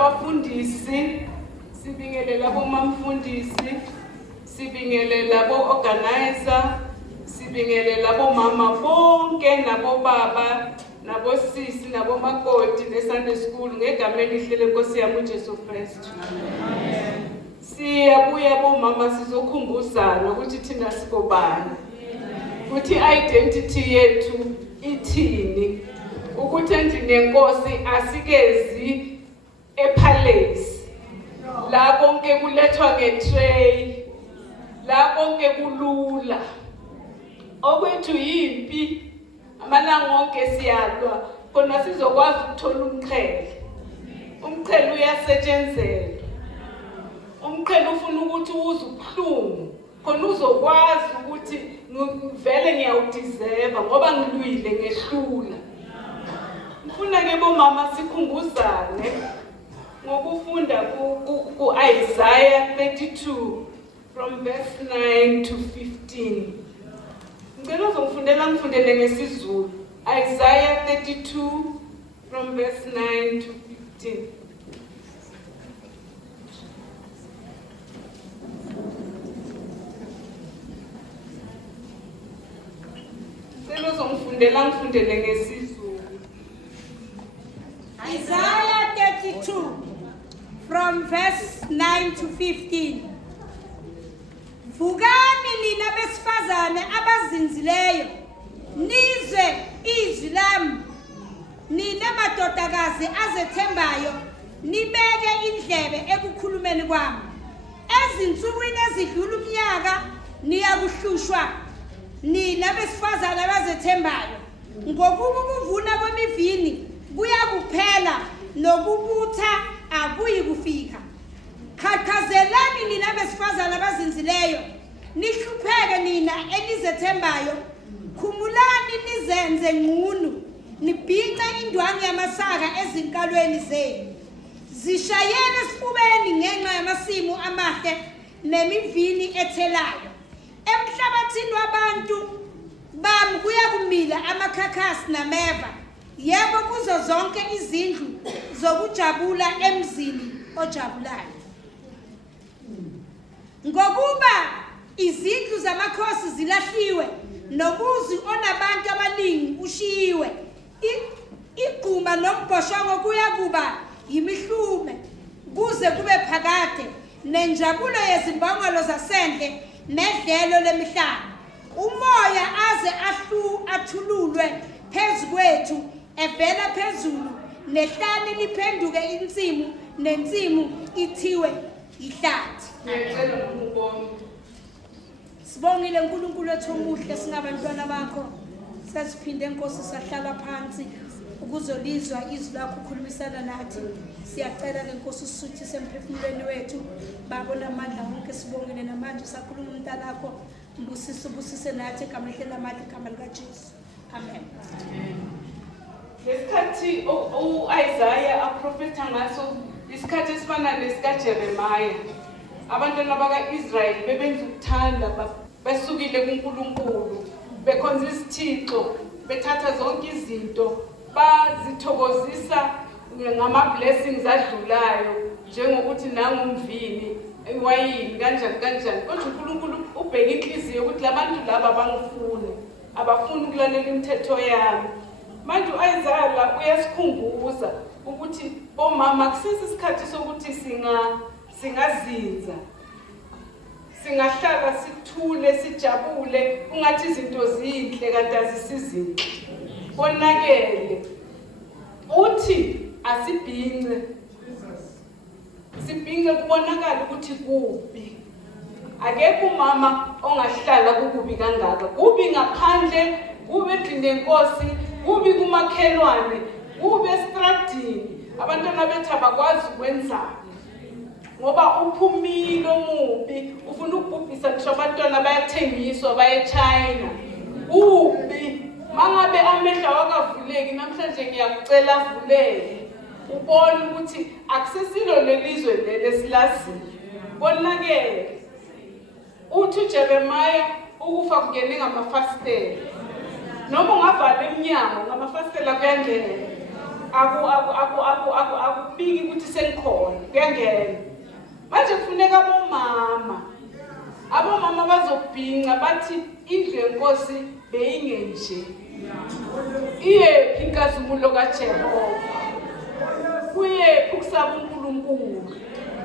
abafundisi, sibingelela abomamfundisi, sibingelela abo-organizer, sibingelela abomama bonke nabobaba, nabosisi, nabomakoti ne-Sunday school ngegama elihle lenkosi yami uJesu Kristu. Siyabuya bomama sizokhumbuzana ukuthi thina sikobani. Ukuthi identity yethu ithini. Ukuthi endlini yenkosi asikezi epalace. La konke kulethwa ngetray. La konke kulula. Okwethu yimpi. Amalanga onke siyalwa khona sizokwazi ukuthola umqhele. Umqhele uyasetshenzela. Umqhele ufuna ukuthi uze ubuhlungu khona uzokwazi ukuthi vele ngiyawudeserve ngoba ngilwile ngehlula. Ngifuna ke bomama sikhumbuzane ngokufunda ku Isaiah 32 from verse 9 to 15. Ngicela ngifundele ngesizulu. Isaiah 32 from verse 9 to 15. Ngifundele ngesizulu. Isaiah 32 from verse 9 to 15. Vukani nina besifazane abazinzileyo, nizwe izwi lami. Nina madodakazi azethembayo, nibeke indlebe ekukhulumeni kwami. Ezinsukwini ezidlula umnyaka niyakuhlushwa, nina besifazane abazethembayo. Ngokuba ukuvuna kwemivini kuyakuphela, nokubutha akuyi kufika. Khakhazelani nina besifazane abazinzileyo, nihlupheke nina enizethembayo. Khumulani nizenze ngqunu, nibhinqe indwangu yamasaka ezinkalweni zenu. Zishayele esifubeni ngenxa yamasimu amahle nemivini ethelayo. Emhlabathini wabantu bami kuyakumila amakhakhasi nameva. Yebo kuzo zonke izindlu zokujabula emzini ojabulayo. Ngokuba izindlu zamakhosi zilahliwe, nomuzi onabantu abaningi ushiyiwe. Igquma nombhoshongo kuyakuba yimihlume, kuze kube phakade, nenjabulo yezimbongolo zasendle nedlelo lemihlaba. Umoya aze athululwe phezu kwethu, evela phezulu, nehlane liphenduke insimu, nensimu ithiwe ihlathi. Sibongile uNkulunkulu wethu omuhle, singabantwana bakho. Sesiphinde Nkosi sahlala phansi ukuzolizwa izwi lakho ukhulumisana nathi. Siyacela ke Nkosi usisuthise emphefumulweni wethu. Babona amandla wonke, sibongile namanje sakhuluma umntanakho. Mbusise nathi igama lihle lamandla, igama likaJesu. Amen. Lesikhathi uIsaiah aprofetha ngaso isikhathi esifana nesikaJeremiah. Abantwana baka-Israyeli bebenza ukuthanda, besukile kuNkulunkulu, bekhonza isithixo, bethatha zonke izinto, bazithokozisa ngama-blessings adlulayo, njengokuthi nangumvini, iwayini, kanjani. Kodwa uNkulunkulu ubheka inhliziyo ukuthi labantu laba bangifuni, abafuni ukulalela imithetho yami. Manje uIsaiah uyasikhumbuza ukuthi bomama kusesisikhathi sokuthi singazinza, singahlala sithule, sijabule, ungathi izinto zinhle kanti azisizinhle. Konakele uthi asibhinqe, sibhinqe kubonakala ukuthi kubi. Akekho umama ongahlala kukubi kangaka. Kubi ngaphandle, kube endlini yenkosi, kubi kumakhelwane, kube estradini. Abantwana bethu abakwazi ukwenzani ngoba uphumile omubi, ufuna ukubhubhisa ngisho abantwana bayathengiswa baye eChina. Kubi mangabe amehlo awakavuleki namhlanje ngiyakucela avuleke, ubone ukuthi akusesilo lelizwe lesilaziyo. Konakele uthi uJeremiah ukufa kungene ngamafastela, noma ungavala eminyango ngamafastela kuyangena. akubiki ukuthi sengikhona kuyangena manje kufuneka abomama bazobhinqa bathi indlu yenkosi beyingenje iyephi inkazimulo kaJehova kuyephi ukusaba uNkulunkulu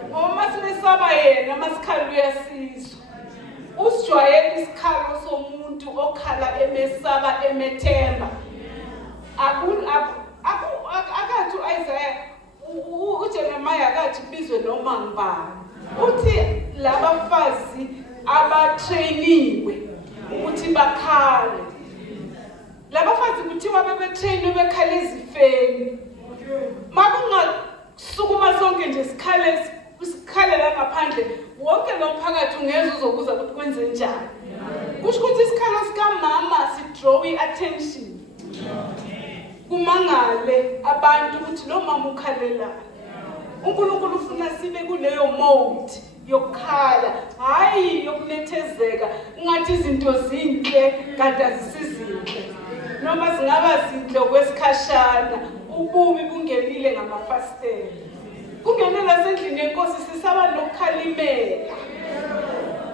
ngoba masibesaba yena masikhalo uyasizwa usijwayele isikhalo somuntu okhala emesaba emethemba akathi uIsaiah uJeremiah akathi bizwe noma ngibani uthi labafazi abatrainiwe ukuthi bakhale labafazi kuthiwa bebetrainwe bekhala ezifeni makungasukuma sonke nje sikhale la ngaphandle wonke lo mphakathi ungeze uzobuza ukuthi kwenze njani kusho ukuthi isikhalo sikamama sidraw i-attention kumangale abantu ukuthi lo mama ukhalela uNkulunkulu ufuna sibe kuleyo mode yokukhala hayi yokunethezeka ungathi izinto zinhle kanti azisizinhle noma zingaba zinhle kwesikhashana ububi bungenile ngamafastela kungenela sendlini yenkosi sisaba nokukhalimela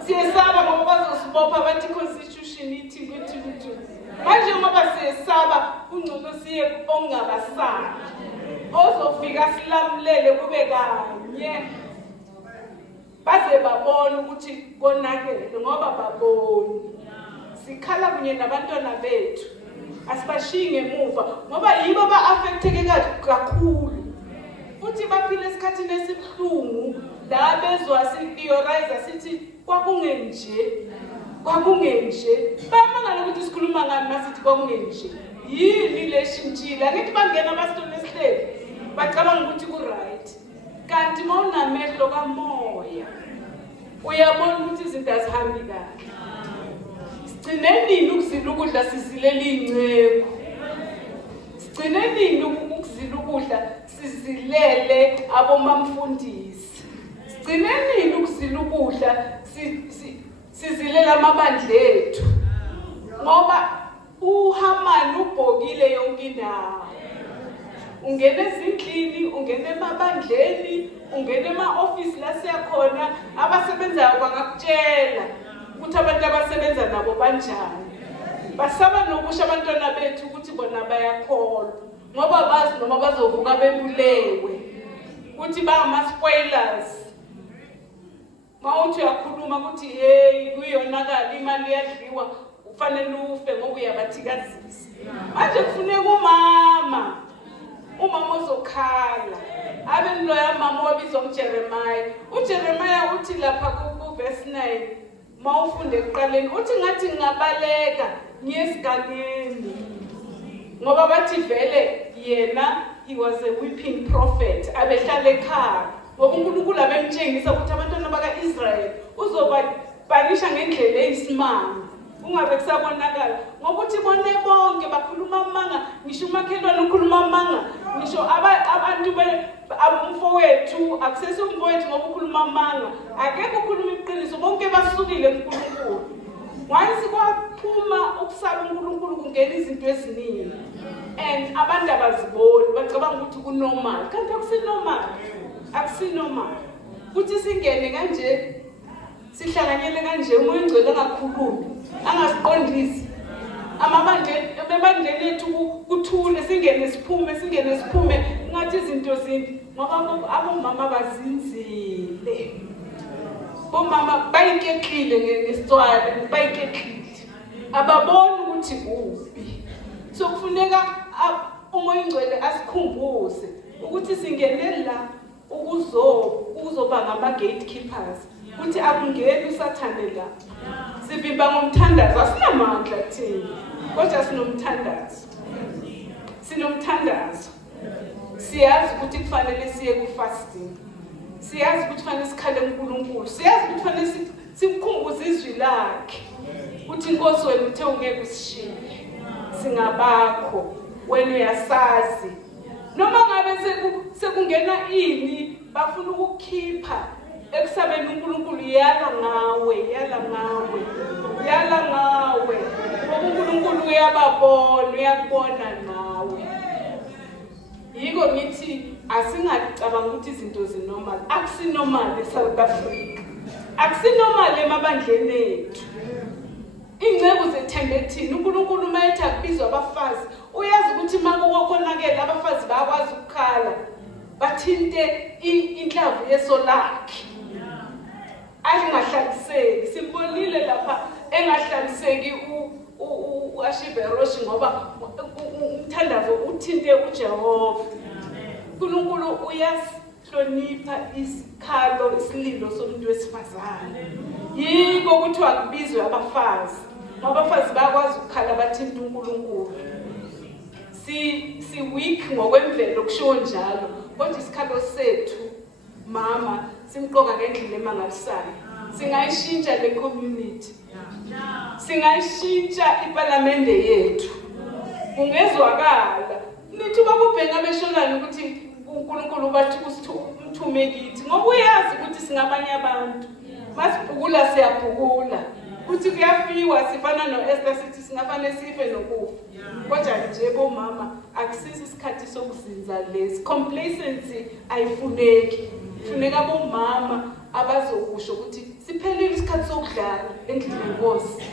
siyesaba ngoba bazosibopha bathi constitution ithi kuthi manje ngoba siyesaba ungcono siye ongabasabi ozofika silamulele kube kanye baze babone ukuthi konakele ngoba baboni sikhala kunye nabantwana bethu asibashiyi ngemuva ngoba yibo ba-affecteke kakhulu futhi baphile esikhathini esibuhlungu la bezwa si-theorize sithi kwakungenje bamangala ukuthi sikhuluma ngani masithi kwakungenje yini leshintshile angithi bangena abasitoni esihleli bacabanga ukuthi ku-right kanti uma unamehlo kamoya uyabona ukuthi izinto azihambi kahle sigcinenini ukuzila ukudla sizilela iy'ngceku sigcinenini ukuzila ukudla sizilele abomamfundisi sigcinenini ukuzila ukudla sizilela amabandla ethu ngoba uHamani ubhokile yonke indawo ungena ezindlini ungena emabandleni ungena ema-office la siyakhona abasebenzayo bangakutshela ukuthi abantu abasebenza nabo banjani basaba nokusho abantwana bethu ukuthi bona bayakholwa ngoba bazi noma bazovuka bebulewe ukuthi bangama-spoilers mawuthi uyakhuluma ukuthi hey kuyonakala imali iyadliwa kufanele ufe ngoba uyabathikazisa manje kufuneka umama ozokhala abe loya mama wabizwa uJeremiah uthi lapha ku-verse 9 mawufunde ekuqaleni uthi ngathi ngingabaleka ngiye esigangeni ngoba bathi vele yena he was a weeping prophet abehlala ekhaya ngoba uNkulunkulu abemtshengisa ukuthi abantwana baka-Israyeli uzobapanisha ngendlela eyisimanga ungabe kusabonakala ngoba uthi bone bonke bakhuluma amanga ngisho umakhelwane ukhuluma amanga ngisho abantu umfowethu akusesi umfowethu ngoba ukhuluma amanga akekho ukhuluma iqiniso bonke basukile kuNkulunkulu once kwaphuma ukusaba uNkulunkulu kungena izinto eziningi and abantu abaziboni bacabanga ukuthi kunormal kanti akusinormal ukuthi singene kanje sihlanganyele kanje umoya ongcwele angakhulumi angasiqondisi amabandleni ethu kuthule singene siphume ngathi izinto zimbi ngoba abomama bazinzile bomama bayikeklile ngesitswala bayikeklile ababoni ukuthi kuphi so kufuneka umoya ongcwele asikhumbuze ukuthi singene la ukuzoba ngama-gatekeepers ukuthi akungeni usathane la sivimba ngomthandazo asinamandla thina kodwa sinomthandazo siyazi ukuthi kufanele siye ku-fasting siyazi ukuthi kufanele sikhale uNkulunkulu siyazi ukuthi kufanele simkhumbuze izwi lakhe ukuthi inkosi wena uthe ungeke usishiye singabakho wena uyasazi noma ngabe sekungena ini bafuna ukukhipha ekusabeni uNkulunkulu yala ngawe ngoba uNkulunkulu uyababona uyakubona nawe yiko ngithi asingacabanga ukuthi izinto zinormal. Akusinormal eSouth Africa. Akusinormal emabandleni ethu. Ingceku zethembe thina uNkulunkulu mayethi akubizwa abafazi. Uyazi ukuthi makuwokonakela abafazi bayakwazi ukukhala. Bathinte inhlavu yeso lakhe. Alingahlaliseki. Simbonile lapha engahlaliseki uAshiveroshi ngoba umthandazo uthinte uJehova. uNkulunkulu uyasihlonipha isikhalo isililo somuntu wesifazane. Yiko ukuthi akubizwe abafazi. Abafazi bayakwazi ukukhala bathinte uNkulunkulu. Si weak ngokwemvelo kusho njalo. Kodwa isikhalo sethu mama simqoka ngendlela emangalisayo. Singayishintsha le community. Singayishintsha iparlamente yethu. Kungezwakala. Nithi babubhenga beshonana ukuthi uNkulunkulu bathi usithume kithi. Ngoba uyazi ukuthi singabanye abantu. Masibhukula siyabhukula. Kuthi kuyafiwa sifana noEsther sithi singafane sife nokufa. Kodwa nje bomama akusisi isikhathi sokuzinza lesi. Complacency ayifuneki. Kufuneka bomama abazokusho ukuthi siphelile isikhathi sokudlala endlini yenkosi.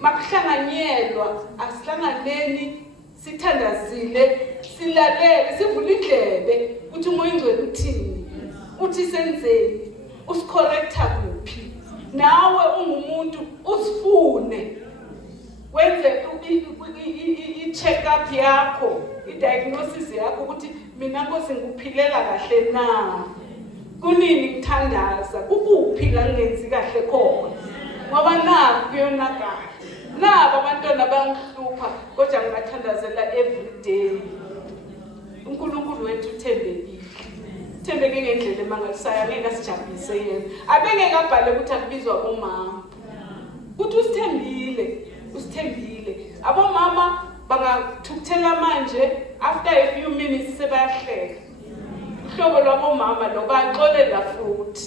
Makuhlanganyelwa asihlanganeni sithandazile silalele sivule indlebe ukuthi umoya ingcwele uthini uthi senzeni usicorrecta kuphi nawe ungumuntu usifune wenze i-check up yakho i-diagnosis yakho ukuthi mina Nkosi ngikuphilela kahle na kunini ngithandaza ukuphi la ngenzi kahle khona ngoba naku kuyonakala nabo abantwana bangihlupha kodwa ngibathandazela every day. uNkulunkulu wethu uthembekile. Uthembeke ngendlela emangalisayo ngeke asijabulise yena. Abengeke abhale ukuthi akubizwa bomama. Uthi usithembile. Abomama bangathukuthela manje after a few minutes sebayahleka. Uhlobo lwabomama lo baxolela futhi.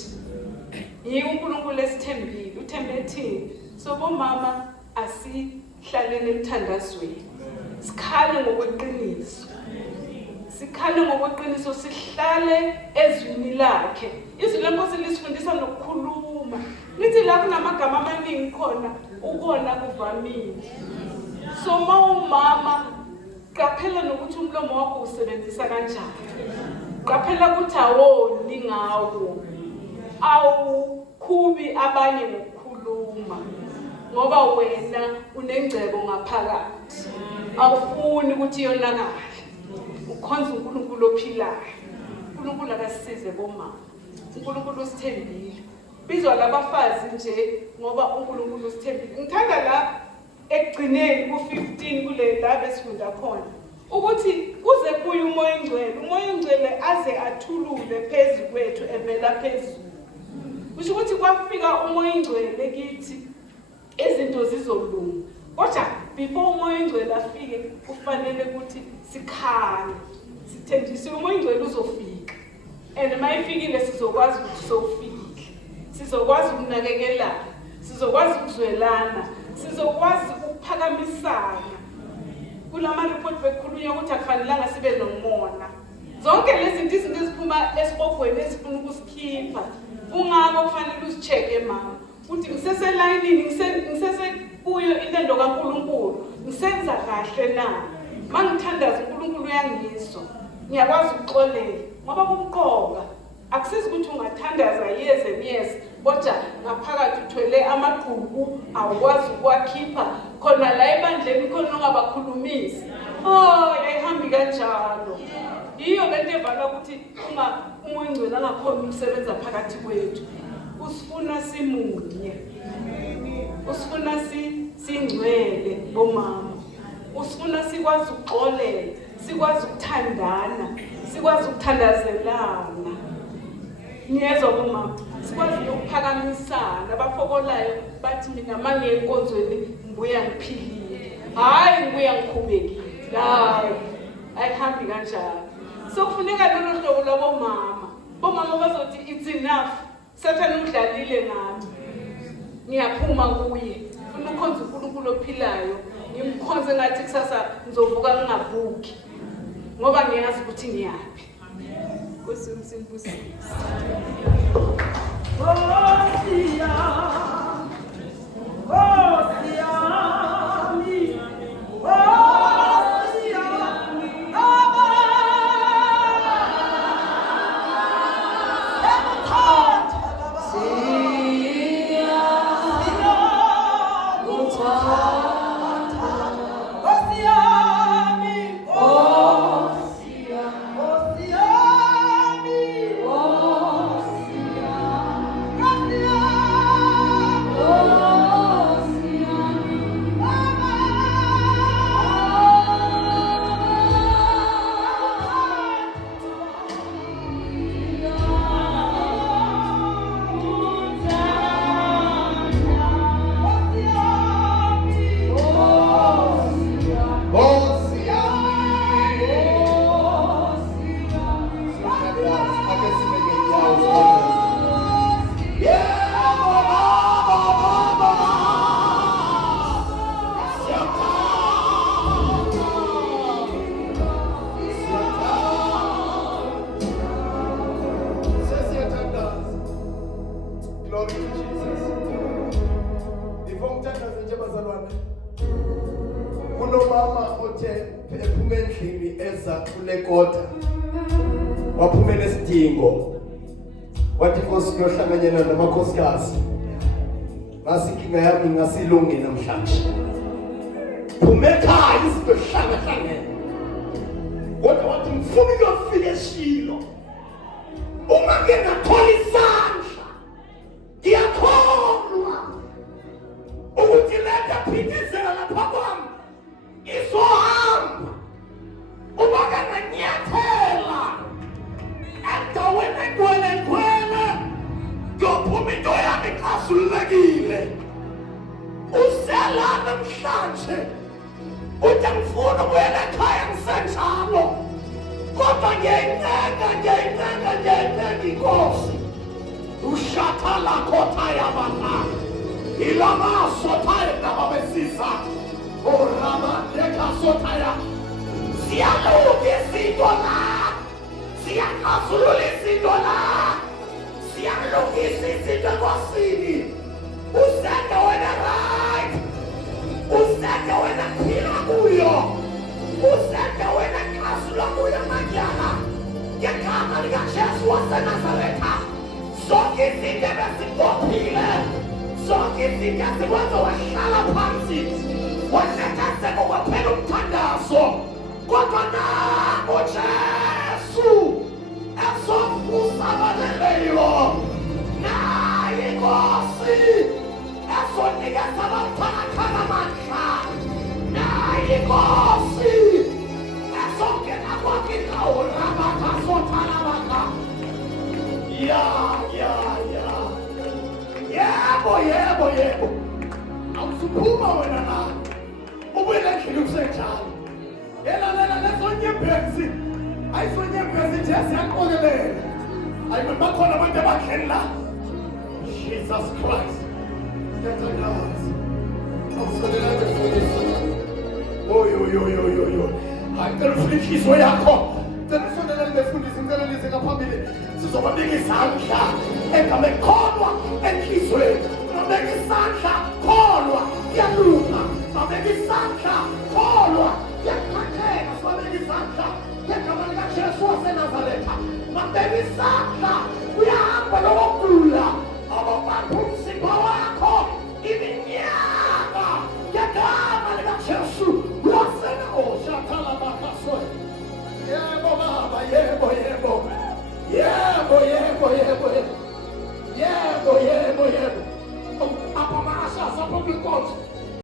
Yiko uNkulunkulu esithembile, uthembe thina. So bomama asihlalele emthandazweni. Sikhale ngokweqiniso. Sihlale ezwini lakhe. Izwi leNkosi lisifundisa nokukhuluma. Lithi la kunamagama amaningi khona ukona kuvamile. So mawumama qaphela nokuthi umlomo wakho usebenzisa kanjani. Qaphela ukuthi awoni ngawo. Awukhubi abanye ngokukhuluma. Ngoba wena unengcebo ngaphakathi. Awufuni ukuthi yonakale. Ukhonza uNkulunkulu ophilayo. uNkulunkulu akasisize bomama. uNkulunkulu usithembile. Bizwa labafazi nje ngoba uNkulunkulu usithembile. Ngithanda la ekugcineni ku15 kule la besifunda khona ukuthi kuze kuye umoya ingcwele aze athulule phezulu kwethu evela phezulu. Kusho ukuthi kwafika umoya ingcwele kithi izinto zizolunga. Kodwa before umoya ingcwele afike kufanele ukuthi sikhale. Sithembise umoya ingcwele uzofika. And mayifikile sizokwazi ukuthi sofikile. Sizokwazi ukunakekelana, sizokwazi ukuzwelana, sizokwazi ukuphakamisana. Kulama report bekhulunywa ukuthi akufanelanga sibe nomona. Zonke lezi zinto eziphuma esibogweni ezifuna ukusikhipha. Ungako kufanele usicheke mama. Uthi ngiseselayinini ngisese kuyo intando kaNkulunkulu. Ngisenza kahle na. Mangithandaza uNkulunkulu uyangizwa. Ngiyakwazi ukuxolela. Ngoba kumqoka akusizi ukuthi ungathandaza yes kodwa ngaphakathi uthwele amaqhubu awukwazi ukwakhipha khona la ebandleni khona ungabakhulumisi. Yayihambi kanjalo. Iyo lento evala ukuthi umoya ingcwele angakhona ukusebenza phakathi kwethu. Usifuna simunye. Usifuna singcwele bomama. Usifuna sikwazi ukuxolela, sikwazi ukuthandana, sikwazi ukuthandazelana. Niyezwa bomama, sikwazi ukuphakamisana. Abafokolayo bathi mina manje enkonzweni ngibuya ngiphilile. Hayi ngibuya ngikhubekile. Hayi ayihambi kanjalo. So kufuneka lolu hlobo lwabomama. Bomama bazothi it's enough. Sathana udlalile ngami. Ngiyaphuma kuye. Ufuna ukhonza uNkulunkulu ophilayo. Ngimkhonze ngathi kusasa ngizovuka ngingavuki. ngoba ngiyazi ukuthi ngiyaphi. Nkosi umsimbusisi. Kunomama othe ephuma endlini eza kule kota waphumela esidingo wathi Nkosi uyohlanganyela namakhosikazi ngasi inkinga yami ngasilungi namhlanje phuma ekhaya izinto hlangana kodwa wathi ngifuna ukuyofika eShilo uma ngingathola isandla ngiyakholwa ukuthi letha phithizela lapha kwami izohamba uma kanganyathela endaweni egwele ngophuma into yami kasulekile usela namhlanje uthi ngifuna ukuyela ekhaya ngisenjalo kodwa ngiyencenga inkosi ushata lakota yabana ilama sotaya nababesisa orama deka sotaya siyaluki izintola siyakasulula izintola siyalukisa izinto enkosini usenda wena right usenda wena phila kuyo usenda wena kasula kuyo matyala ngegama likaJesu waseNazaretha zonke izinto ebezimbophile zonke izinto ezikwenza wahlala phansi wahlekazeka kwaphela umthandazo kodwa nangu Jesu ezokusabaleleyo naye Nkosi ezonikeza abathakathaka amandla naye Nkosi ezongena kwakhe indawo rabakasothalabaka yebo awusuphuma wena na ubuyele endlini kusenjalo elalela lezonyembezi ayizonyembezi nje siyakokelela ayibe bakhona abantu abadleni la Jesus Christ ngiyathandaza awusolela befundisa oyo ayicela ufuna inhliziyo yakho cela usondelele befundisa ngicela lize ngaphambili sizobanika isandla engame kholwa enhliziyweni nobeka isandla kholwa